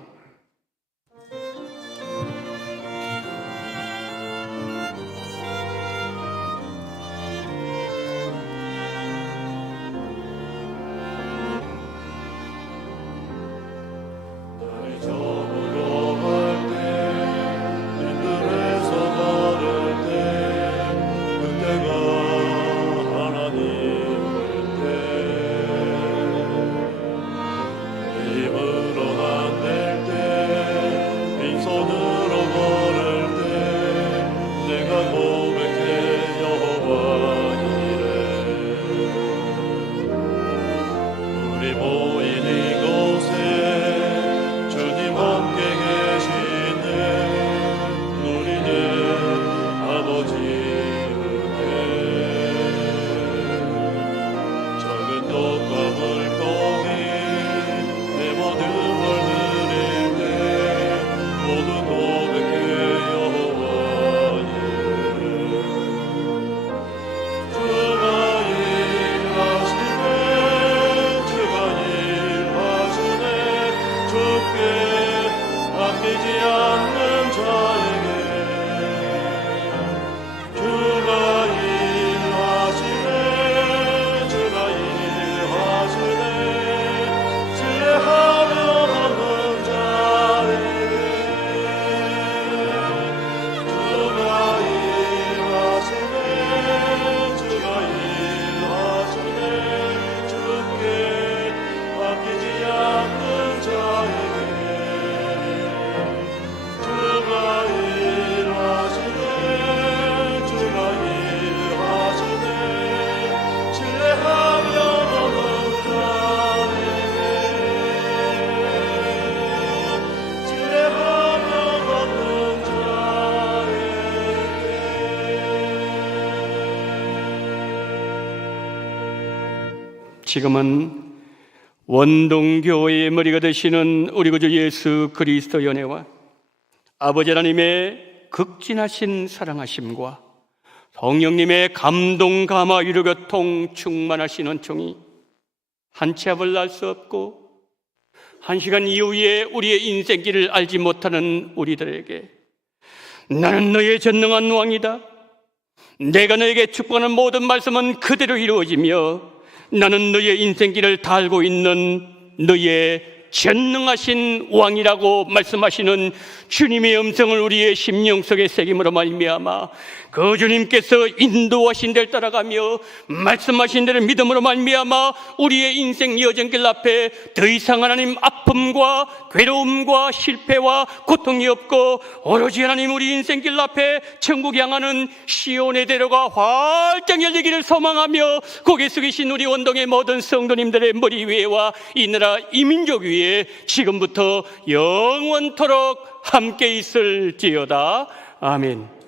지금은 원동교회의 머리가 되시는 우리 구주 예수 그리스도의 은혜와 아버지 하나님의 극진하신 사랑하심과 성령님의 감동, 감화, 위로, 교통 충만하시는 종이 한 치 앞을 날 수 없고 한 시간 이후에 우리의 인생길을 알지 못하는 우리들에게 나는 너의 전능한 왕이다. 내가 너에게 축복하는 모든 말씀은 그대로 이루어지며 나는 너의 인생길을 다 알고 있는 너의 전능하신 왕이라고 말씀하시는 주님의 음성을 우리의 심령 속에 새김으로 말미암아 그 주님께서 인도하신 데를 따라가며 말씀하신 대로 믿음으로 말미암아 우리의 인생 여정길 앞에 더 이상 하나님 아픔과 괴로움과 실패와 고통이 없고 오로지 하나님 우리 인생길 앞에 천국 향하는 시온의 대로가 활짝 열리기를 소망하며 고개 숙이신 우리 원동의 모든 성도님들의 머리 위에와 이 나라 이 민족 위에 지금부터 영원토록 함께 있을지어다. 아멘.